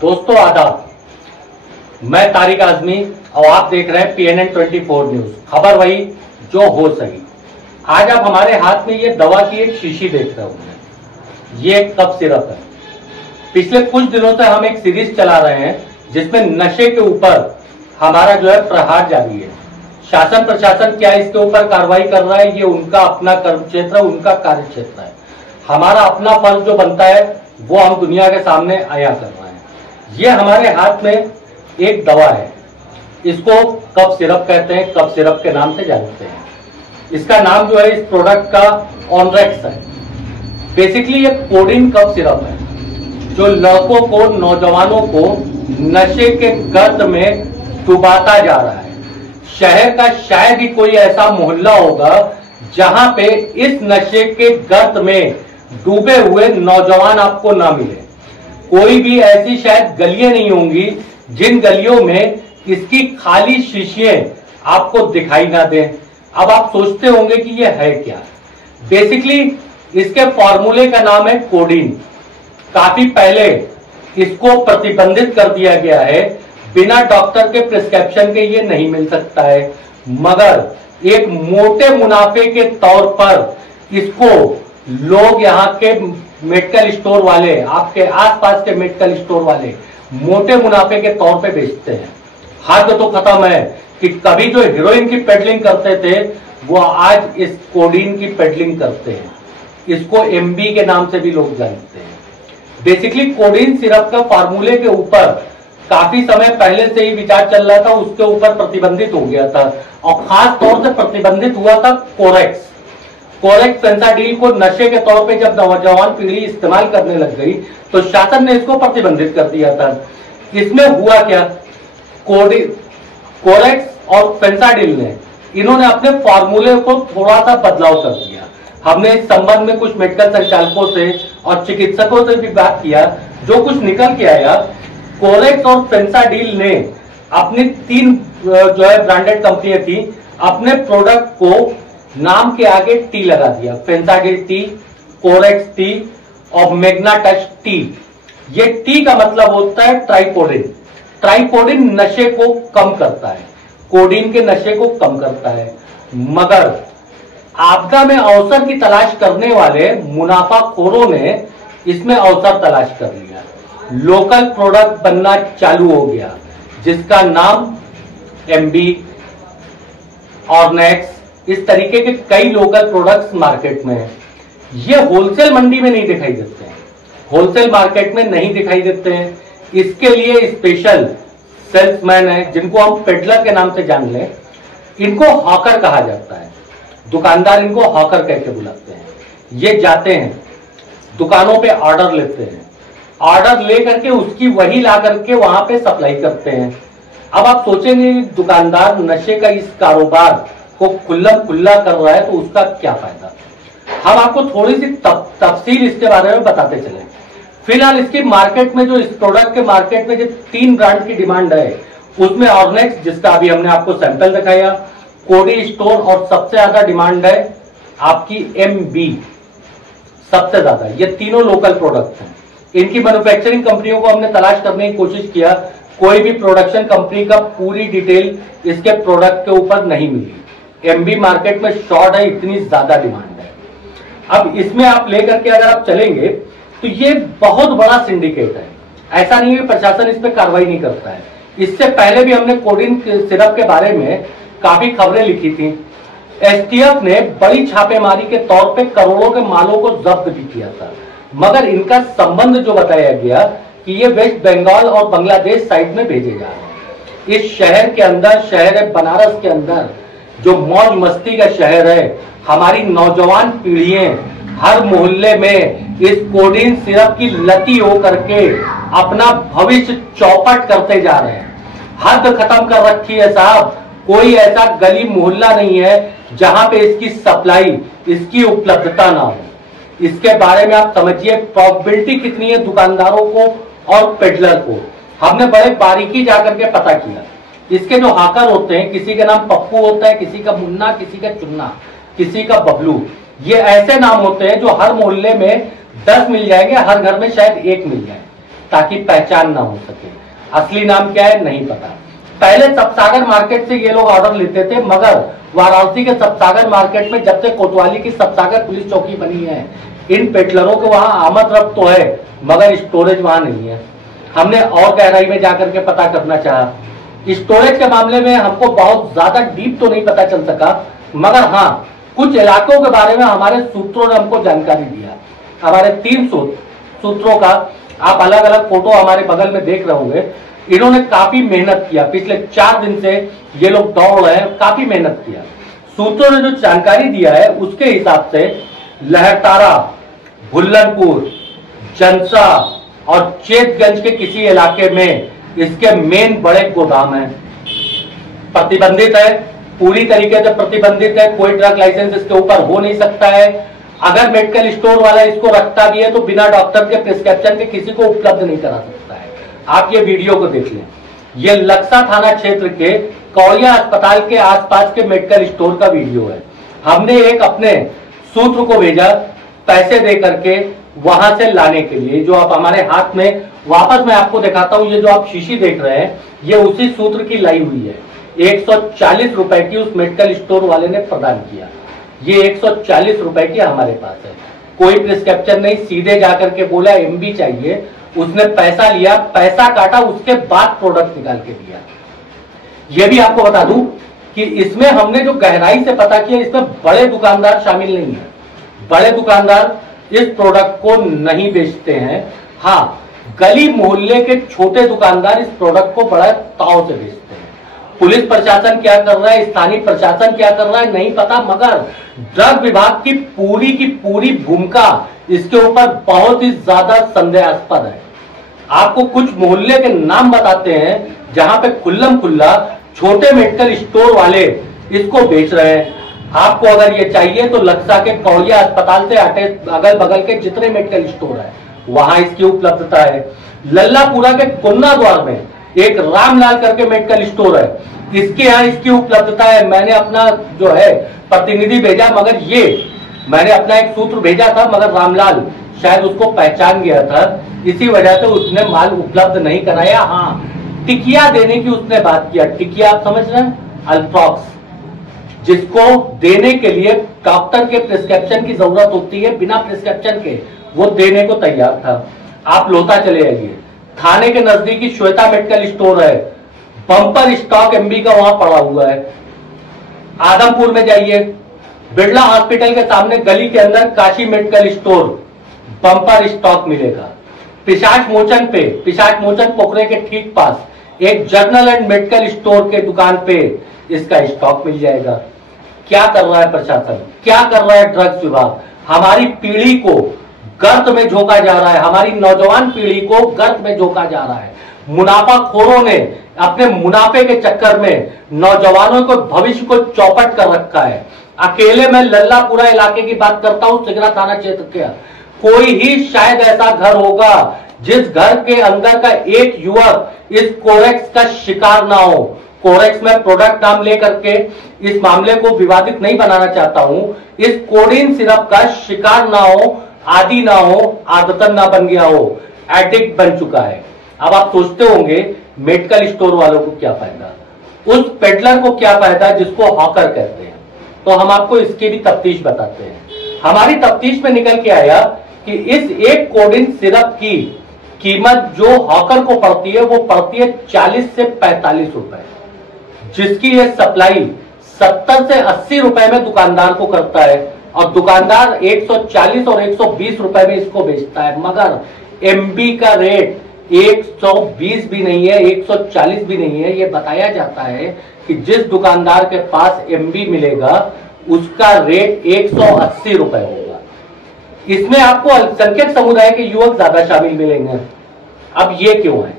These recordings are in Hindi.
दोस्तों आदाब, मैं तारिक आजमी और आप देख रहे हैं PNN 24 न्यूज। खबर वही जो हो सही। आज आप हमारे हाथ में ये दवा की एक शीशी देख रहे होंगे। ये एक कफ सिरप है। पिछले कुछ दिनों से हम एक सीरीज चला रहे हैं जिसमें नशे के ऊपर हमारा जो है प्रहार जारी है। शासन प्रशासन क्या इसके ऊपर कार्रवाई कर रहा है, ये उनका अपना कर्म क्षेत्र, उनका कार्य क्षेत्र है। हमारा अपना फर्ज जो बनता है वो हम दुनिया के सामने आया कर रहे हैं। ये हमारे हाथ में एक दवा है, इसको कफ सिरप कहते हैं, कफ सिरप के नाम से जानते हैं। इसका नाम जो है इस प्रोडक्ट का ऑनरेक्स है। बेसिकली ये कोडीन कफ सिरप है जो लड़कों को, नौजवानों को नशे के गर्त में डुबाता जा रहा है। शहर का शायद ही कोई ऐसा मोहल्ला होगा जहां पे इस नशे के गर्त में डूबे हुए नौजवान आपको ना मिले। कोई भी ऐसी शायद गलियां नहीं होंगी जिन गलियों में इसकी खाली शीशियां आपको दिखाई ना दें। अब आप सोचते होंगे कि ये है क्या। बेसिकली इसके फॉर्मूले का नाम है कोडीन। काफी पहले इसको प्रतिबंधित कर दिया गया है। बिना डॉक्टर के प्रिस्क्रिप्शन के ये नहीं मिल सकता है, मगर एक मोटे मुनाफे के तौर पर इसको लोग यहाँ के मेडिकल स्टोर वाले, आपके आसपास के मेडिकल स्टोर वाले मोटे मुनाफे के तौर पे बेचते हैं। हद तो खत्म है कि कभी जो हीरोइन की पेडलिंग करते थे वो आज इस कोडीन की पेडलिंग करते हैं। इसको MB के नाम से भी लोग जानते हैं। बेसिकली कोडीन सिरप का फार्मूले के ऊपर काफी समय पहले से ही विचार चल रहा था, उसके ऊपर प्रतिबंधित हो गया था और खास तौर से प्रतिबंधित हुआ था कोरेक्स फेंसाडिल को नशे के तौर पे जब नौजवान पीढ़ी इस्तेमाल करने लग गई तो शासन ने इसको प्रतिबंधित कर दिया था। इसमें हुआ क्या, कोरेक्स और फेंसाडिल ने इन्होंने अपने फॉर्मूले को थोड़ा सा बदलाव कर दिया। हमने इस संबंध में कुछ मेडिकल संचालकों से और चिकित्सकों से भी बात किया। जो कुछ निकल के आया, कोरेक्स और फेंसाडिल ने अपनी 3 जो है ब्रांडेड कंपनियां थी, अपने प्रोडक्ट को नाम के आगे टी लगा दिया। फेंसाडिल टी, कोरेक्स टी और मैग्ना टच टी। ये टी का मतलब होता है ट्राइकोडिन। ट्राइकोडिन नशे को कम करता है, कोडीन के नशे को कम करता है। मगर आपदा में अवसर की तलाश करने वाले मुनाफाखोरों ने इसमें अवसर तलाश कर लिया। लोकल प्रोडक्ट बनना चालू हो गया जिसका नाम MB, ऑर्नेक्स, इस तरीके के कई लोकल प्रोडक्ट्स मार्केट में है। ये होलसेल मंडी में नहीं दिखाई देते हैं, होलसेल मार्केट में नहीं दिखाई देते हैं। इसके लिए स्पेशल सेल्समैन है जिनको हम पेडलर के नाम से जान लें। इनको हॉकर कहा जाता है, दुकानदार इनको हॉकर कह के बुलाते हैं। ये जाते हैं दुकानों पे, ऑर्डर लेते हैं, ऑर्डर लेकर के उसकी वही ला करके वहां पे सप्लाई करते हैं। अब आप सोचेंगे दुकानदार नशे का इस कारोबार को खुल्ला कर रहा है तो उसका क्या फायदा। हम आपको थोड़ी सी तफसील इसके बारे में बताते चले। फिलहाल इसकी मार्केट में, जो इस प्रोडक्ट के मार्केट में जो 3 ब्रांड की डिमांड है उसमें ऑर्नेक्स, जिसका अभी हमने आपको सैंपल दिखाया, कोडी स्टोर और सबसे ज्यादा डिमांड है आपकी MB, सबसे ज्यादा। ये तीनों लोकल प्रोडक्ट हैं। इनकी मैन्युफैक्चरिंग कंपनियों को हमने तलाश करने की कोशिश किया, कोई भी प्रोडक्शन कंपनी का पूरी डिटेल इसके प्रोडक्ट के ऊपर नहीं मिली। MB मार्केट में शॉर्ट है, इतनी ज्यादा डिमांड है। अब इसमें आप लेकर के अगर आप चलेंगे तो ये बहुत बड़ा सिंडिकेट है। ऐसा नहीं है प्रशासन इस पर कार्रवाई नहीं करता है। इससे पहले भी हमने कोडीन सिरप के बारे में काफी खबरें लिखी थी। STF ने बड़ी छापेमारी के तौर पे करोड़ों के मालों को जब्त भी किया था, मगर इनका संबंध जो बताया गया कि ये वेस्ट बंगाल और बांग्लादेश साइड में भेजे जा रहे हैं। इस शहर के अंदर, शहर बनारस के अंदर जो मौज मस्ती का शहर है, हमारी नौजवान पीढ़ियां हर मोहल्ले में इस कोडीन सिरप की लती हो करके अपना भविष्य चौपट करते जा रहे हैं। हद खत्म कर रखी है साहब। कोई ऐसा गली मोहल्ला नहीं है जहां पे इसकी सप्लाई, इसकी उपलब्धता ना हो। इसके बारे में आप समझिए प्रोबेबिलिटी कितनी है दुकानदारों को और पेडलर को। हमने बड़े बारीकी जाकर के पता किया। इसके जो हाकर होते हैं, किसी का नाम पप्पू होता है, किसी का मुन्ना, किसी का चुन्ना, किसी का बबलू। ये ऐसे नाम होते हैं जो हर मोहल्ले में 10 मिल जाएंगे, हर घर में शायद 1 मिल जाए। ताकि पहचान ना हो सके। असली नाम क्या है नहीं पता। पहले सबसागर मार्केट से ये लोग ऑर्डर लेते थे, मगर वाराणसी के सबसागर मार्केट में जब से कोतवाली की सबसागर पुलिस चौकी बनी है, इन पेटलरों के वहां आमद रफ्त तो है मगर स्टोरेज वहां नहीं है। हमने और गहराई में जाकर के पता करना चाहा। स्टोरेज के मामले में हमको बहुत ज्यादा डीप तो नहीं पता चल सका, मगर हाँ कुछ इलाकों के बारे में हमारे सूत्रों ने हमको जानकारी दिया। हमारे 3 सूत्रों का आप अलग अलग फोटो हमारे बगल में देख रहे होंगे। इन्होंने काफी मेहनत किया, पिछले 4 दिन से ये लोग दौड़ रहे हैं, काफी मेहनत किया। सूत्रों ने जो जानकारी दिया है उसके हिसाब से लहरतारा, भुल्लनपुर, जनसा और चेतगंज के किसी इलाके में इसके मेन बड़े गोदाम हैं। प्रतिबंधित है, पूरी तरीके से प्रतिबंधित है, कोई ड्रग लाइसेंस इसके ऊपर हो नहीं सकता है। अगर मेडिकल स्टोर वाला इसको रखता भी है तो बिना डॉक्टर के प्रिस्क्रिप्शन के किसी को उपलब्ध नहीं करा सकता है। आप ये वीडियो को देख लें। ये लक्सा थाना क्षेत्र के कौड़िया अस्पताल के आसपास के मेडिकल स्टोर का वीडियो है। हमने एक अपने सूत्र को भेजा पैसे दे करके वहां से लाने के लिए। जो आप हमारे हाथ में, वापस मैं आपको दिखाता हूं, ये जो आप शीशी देख रहे हैं ये उसी सूत्र की लाई हुई है। 140 रुपए की उस मेडिकल स्टोर वाले ने प्रदान किया। ये 140 रुपए की हमारे पास है, कोई प्रिस्क्रिप्शन नहीं, सीधे जाकर के बोला एमबी चाहिए, उसने पैसा लिया, पैसा काटा, उसके बाद प्रोडक्ट निकाल के दिया। ये भी आपको बता दूं कि इसमें हमने जो गहराई से पता किया, इसमें बड़े दुकानदार शामिल नहीं है। बड़े दुकानदार इस प्रोडक्ट को नहीं बेचते हैं। हाँ, गली मोहल्ले के छोटे दुकानदार इस प्रोडक्ट को बड़ा ताव से बेचते हैं। पुलिस प्रशासन क्या कर रहा है, स्थानीय प्रशासन क्या कर रहा है नहीं पता, मगर ड्रग विभाग की पूरी भूमिका इसके ऊपर बहुत ही ज्यादा संदेहास्पद है। आपको कुछ मोहल्ले के नाम बताते हैं जहां पे खुल्लम खुल्ला छोटे मेडिकल स्टोर वाले इसको बेच रहे हैं। आपको अगर ये चाहिए तो लक्सा के कौड़िया अस्पताल से अगल बगल के जितने मेडिकल स्टोर है वहां इसकी उपलब्धता है। लल्लापुरा के कुन्ना द्वार में एक रामलाल करके मेडिकल स्टोर है, इसके यहाँ इसकी उपलब्धता है। मैंने अपना जो है प्रतिनिधि भेजा, मगर ये मैंने अपना एक सूत्र भेजा था, मगर रामलाल शायद उसको पहचान गया था, इसी वजह से उसने माल उपलब्ध नहीं कराया। हाँ, टिकिया देने की उसने बात किया। टिकिया आप समझ रहे हैं, अल्ट्रॉक्स, जिसको देने के लिए डॉक्टर के प्रिस्क्रिप्शन की जरूरत होती है, बिना प्रिस्क्रिप्शन के वो देने को तैयार था। आप लोता चले आइए, थाने के नजदीकी श्वेता मेडिकल स्टोर है, बम्पर स्टॉक एमबी का वहां पड़ा हुआ है। आदमपुर में जाइए, बिरला हॉस्पिटल के सामने गली के अंदर Kashi medical store, bumper stock मिलेगा। पिशाच मोचन पोखरे के ठीक पास एक जर्नल एंड मेडिकल स्टोर के दुकान पे इसका स्टॉक मिल जाएगा। क्या कर रहा है प्रशासन, क्या कर रहा है ड्रग्स विभाग? हमारी पीढ़ी को गर्त में झोंका जा रहा है, हमारी नौजवान पीढ़ी को गर्त में झोंका जा रहा है। मुनाफाखोरों ने अपने मुनाफे के चक्कर में नौजवानों को, भविष्य को चौपट कर रखा है। अकेले मैं लल्लापुरा इलाके की बात करता हूं, सिगरा थाना क्षेत्र के, कोई ही शायद ऐसा घर होगा जिस घर के अंदर का एक युवक इस कोरेक्स का शिकार ना हो। कोरेक्स में प्रोडक्ट नाम लेकर के इस मामले को विवादित नहीं बनाना चाहता हूं, इस कोडीन सिरप का शिकार ना हो, आदी ना हो, आदतन ना बन गया हो, एडिक्ट बन चुका है। अब आप सोचते होंगे मेडिकल स्टोर वालों को क्या फायदा, उस पेडलर को क्या फायदा जिसको हॉकर कहते हैं। तो हम आपको इसकी भी तफ्तीश बताते हैं। हमारी तफ्तीश में निकल के आया कि इस एक कोडिन सिरप की कीमत जो हॉकर को पड़ती है वो पड़ती है 40 से 45 रुपए, जिसकी ये सप्लाई 70 से 80 रुपए में दुकानदार को करता है, और दुकानदार 140 और 120 रुपए में इसको बेचता है। मगर एमबी का रेट 120 भी नहीं है, 140 भी नहीं है। ये बताया जाता है कि जिस दुकानदार के पास एमबी मिलेगा उसका रेट 180 रुपए होगा। इसमें आपको अल्पसंख्यक समुदाय के युवक ज्यादा शामिल मिलेंगे। अब ये क्यों है?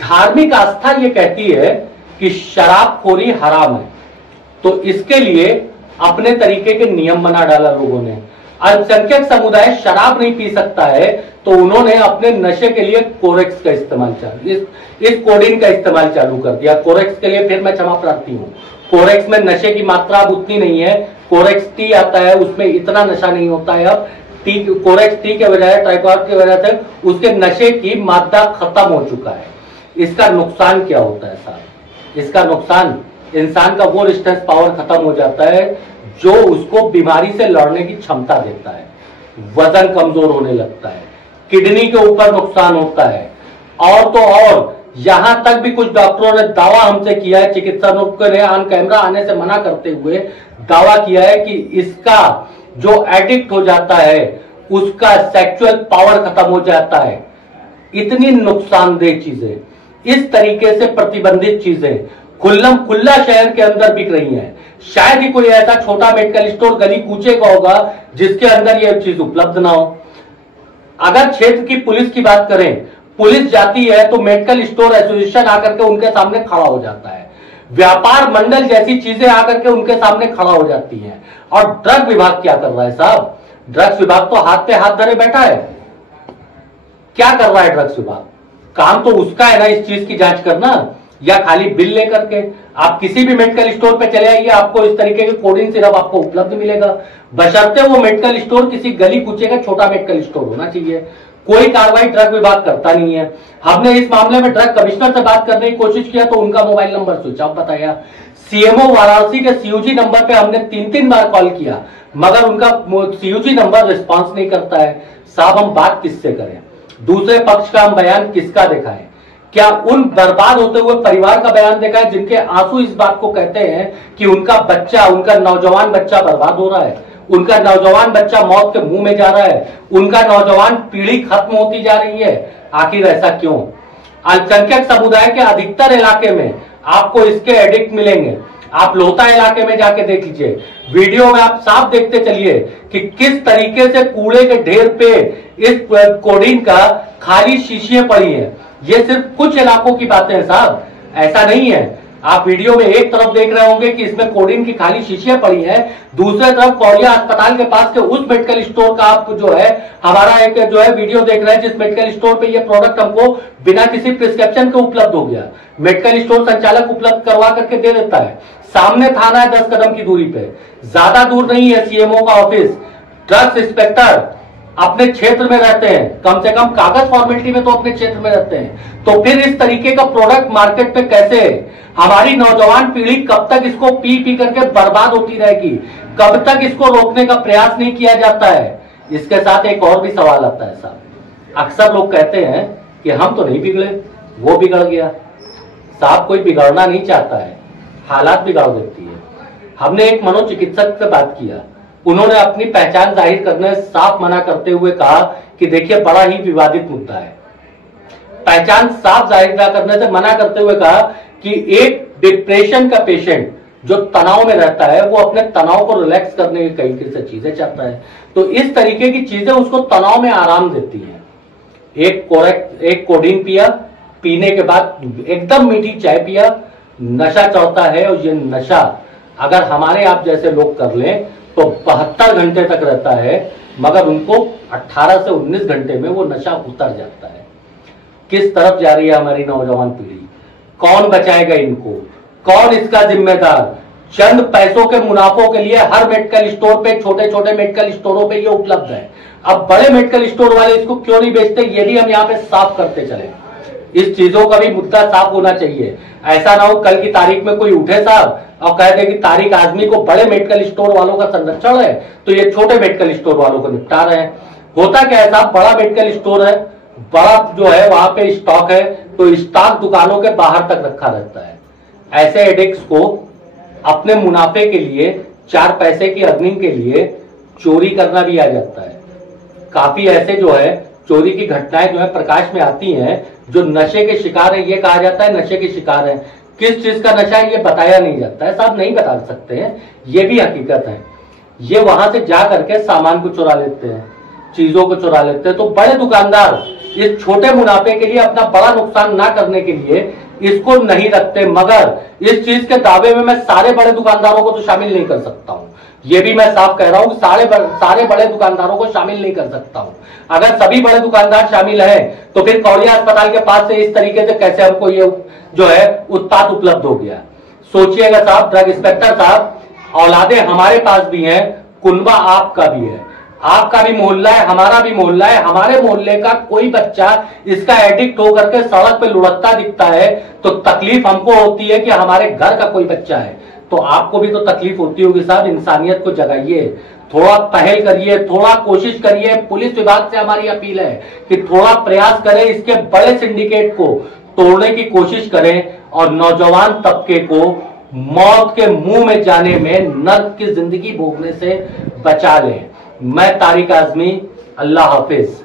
धार्मिक आस्था ये कहती है कि शराबखोरी हराम है, तो इसके लिए अपने तरीके के नियम बना डाला लोगों ने। अल्पसंख्यक समुदाय शराब नहीं पी सकता है, तो उन्होंने अपने नशे के लिए कोरेक्स का इस्तेमाल इस कोडीन का इस्तेमाल चालू कर दिया। कोरेक्स के लिए फिर मैं क्षमा प्रार्थी हूं, कोरेक्स में नशे की मात्रा अब उतनी नहीं है। कोरेक्स टी आता है, उसमें इतना नशा नहीं होता है। अब कोरेक्स टी के बजाय ट्राइकॉर्ड की वजह से उसके नशे की मादा खत्म हो चुका है। इसका नुकसान क्या होता है साहब? इसका नुकसान इंसान का वो रिस्टेंस पावर खत्म हो जाता है जो उसको बीमारी से लड़ने की क्षमता देता है, वजन कमजोर होने लगता है, किडनी के ऊपर नुकसान होता है, और तो और यहां तक भी कुछ डॉक्टरों ने दावा हमसे किया है, चिकित्सकों ने ऑन कैमरा आने से मना करते हुए दावा किया है कि इसका जो एडिक्ट हो जाता है उसका सेक्सुअल पावर खत्म हो जाता है। इतनी नुकसानदेह चीजें, इस तरीके से प्रतिबंधित चीजें खुल्ला शहर के अंदर बिक रही हैं। शायद ही कोई ऐसा छोटा मेडिकल स्टोर गली कूचे का होगा जिसके अंदर यह चीज उपलब्ध ना हो। अगर क्षेत्र की पुलिस की बात करें, पुलिस जाती है तो मेडिकल स्टोर एसोसिएशन आकर के उनके सामने खड़ा हो जाता है, व्यापार मंडल जैसी चीजें आकर के उनके सामने खड़ा हो जाती हैं। और ड्रग विभाग क्या कर रहा है साहब? ड्रग्स विभाग तो हाथ पे हाथ धरे बैठा है। क्या कर रहा है ड्रग्स विभाग? काम तो उसका है ना इस चीज की जांच करना, या खाली बिल लेकर के। आप किसी भी मेडिकल स्टोर पे चले आइए, आपको इस तरीके के कोडिन सिरप आपको उपलब्ध मिलेगा, बशर्ते वो मेडिकल स्टोर किसी गली कूचे का छोटा मेडिकल स्टोर होना चाहिए। कोई कार्रवाई ड्रग विभाग करता नहीं है। हमने इस मामले में ड्रग कमिश्नर से बात करने की कोशिश किया तो उनका मोबाइल नंबर स्विच ऑफ बताया। सीएमओ वाराणसी के सीयूजी नंबर पे हमने 3-3 बार कॉल किया, मगर उनका सीयूजी नंबर रिस्पॉन्स नहीं करता है। साहब हम बात किससे करें? दूसरे पक्ष का हम बयान किसका दिखाएं? क्या उन बर्बाद होते हुए परिवार का बयान देखा है जिनके आंसू इस बात को कहते हैं कि उनका बच्चा, उनका नौजवान बच्चा बर्बाद हो रहा है, उनका नौजवान बच्चा मौत के मुंह में जा रहा है, उनका नौजवान पीढ़ी खत्म होती जा रही है? आखिर ऐसा क्यों? अल्पसंख्यक समुदाय के अधिकतर इलाके में आपको इसके एडिक्ट मिलेंगे। आप लोहता इलाके में जाके देख लीजिए, वीडियो में आप साफ देखते चलिए कि किस तरीके से कूड़े के ढेर पे इस कोडीन का खाली शीशियां पड़ी हैं। ये सिर्फ कुछ इलाकों की बातें हैं साहब, ऐसा नहीं है। आप वीडियो में एक तरफ देख रहे होंगे कि इसमें कोडीन की खाली शीशियां पड़ी हैं, दूसरे तरफ कौलिया अस्पताल के पास के उस मेडिकल स्टोर का आप जो है हमारा एक जो है वीडियो देख रहे हैं जिस मेडिकल स्टोर पे ये प्रोडक्ट हमको बिना किसी प्रिस्क्रिप्शन के उपलब्ध हो गया। मेडिकल स्टोर संचालक उपलब्ध करवा करके दे देता है। सामने थाना है 10 कदम की दूरी पे, ज्यादा दूर नहीं है सीएमओ का ऑफिस। ड्रग्स इंस्पेक्टर अपने क्षेत्र में रहते हैं, कम से कम कागज फॉर्मेलिटी में तो अपने क्षेत्र में रहते हैं। तो फिर इस तरीके का प्रोडक्ट मार्केट पे कैसे? हमारी नौजवान पीढ़ी कब तक इसको पी पी करके बर्बाद होती रहेगी? कब तक इसको रोकने का प्रयास नहीं किया जाता है? इसके साथ एक और भी सवाल आता है साहब, अक्सर लोग कहते हैं कि हम तो नहीं बिगड़े, वो बिगड़ गया। साहब कोई बिगड़ना नहीं चाहता है, हालात बिगाड़ देती है। हमने एक मनोचिकित्सक से बात किया, उन्होंने अपनी पहचान जाहिर करने साफ मना करते हुए कहा कि देखिए बड़ा ही विवादित मुद्दा है। पहचान साफ जाहिर करने से मना करते हुए कहा कि एक डिप्रेशन का पेशेंट जो तनाव में रहता है वो अपने तनाव को रिलैक्स करने की कई से चीजें चाहता है, तो इस तरीके की चीजें उसको तनाव में आराम देती हैं। एक कोडीन पिया, पीने के बाद एकदम मीठी चाय पिया, नशा चढ़ता है। और ये नशा अगर हमारे आप जैसे लोग कर लें तो 72 घंटे तक रहता है, मगर उनको 18 से 19 घंटे में वो नशा उतर जाता है। किस तरफ जा रही है हमारी नौजवान पीढ़ी? कौन बचाएगा इनको? कौन इसका जिम्मेदार? चंद पैसों के मुनाफों के लिए हर मेडिकल स्टोर पे, छोटे छोटे मेडिकल स्टोरों पे ये उपलब्ध है। अब बड़े मेडिकल स्टोर वाले इसको क्यों नहीं बेचते, ये भी हम यहाँ पे साफ करते चले। इस चीजों का भी मुद्दा साफ होना चाहिए। ऐसा ना हो कल की तारीख में कोई उठे साहब और कह दे कि तारिक आजमी को बड़े मेडिकल स्टोर वालों का संरक्षण है तो ये छोटे मेडिकल स्टोर वालों को निपटा रहे हैं। होता क्या है साहब, बड़ा मेडिकल स्टोर है, बड़ा जो है वहां पे स्टॉक है, तो स्टॉक दुकानों के बाहर तक रखा रहता है। ऐसे एडिक्ट्स को अपने मुनाफे के लिए, 4 पैसे की अर्निंग के लिए चोरी करना भी आ जाता है। काफी ऐसे जो है चोरी की घटनाएं जो है प्रकाश में आती हैं, जो नशे के शिकार है। ये कहा जाता है नशे के शिकार है, किस चीज का नशा है ये बताया नहीं जाता है साहब, नहीं बता सकते हैं, ये भी हकीकत है। ये वहां से जा करके सामान को चुरा लेते हैं, चीजों को चुरा लेते हैं। तो बड़े दुकानदार इस छोटे मुनाफे के लिए, अपना बड़ा नुकसान ना करने के लिए इसको नहीं रखते। मगर इस चीज के दावे में मैं सारे बड़े दुकानदारों को तो शामिल नहीं कर सकता हूं, ये भी मैं साफ कह रहा हूं, सारे बड़े दुकानदारों को शामिल नहीं कर सकता हूं। अगर सभी बड़े दुकानदार शामिल हैं तो फिर कौलिया अस्पताल के पास से इस तरीके से कैसे हमको ये जो है उत्पाद उपलब्ध हो गया? सोचिएगा साहब, ड्रग इंस्पेक्टर साहब, औलादे हमारे पास भी हैं, कुनबा आपका भी है। आपका भी मोहल्ला है, हमारा भी मोहल्ला है, हमारे मोहल्ले का कोई बच्चा इसका एडिक्ट होकर के सड़क पे लुढ़कता दिखता है तो तकलीफ हमको होती है कि हमारे घर का कोई बच्चा है। तो आपको भी तो तकलीफ होती होगी साहब। इंसानियत को जगाइए, थोड़ा पहल करिए, थोड़ा कोशिश करिए। पुलिस विभाग से हमारी अपील है कि थोड़ा प्रयास करें, इसके बड़े सिंडिकेट को तोड़ने की कोशिश करें और नौजवान तबके को मौत के मुंह में जाने में, नर्क की जिंदगी भोगने से बचा लें। मैं तारिक आजमी, अल्लाह हाफिज।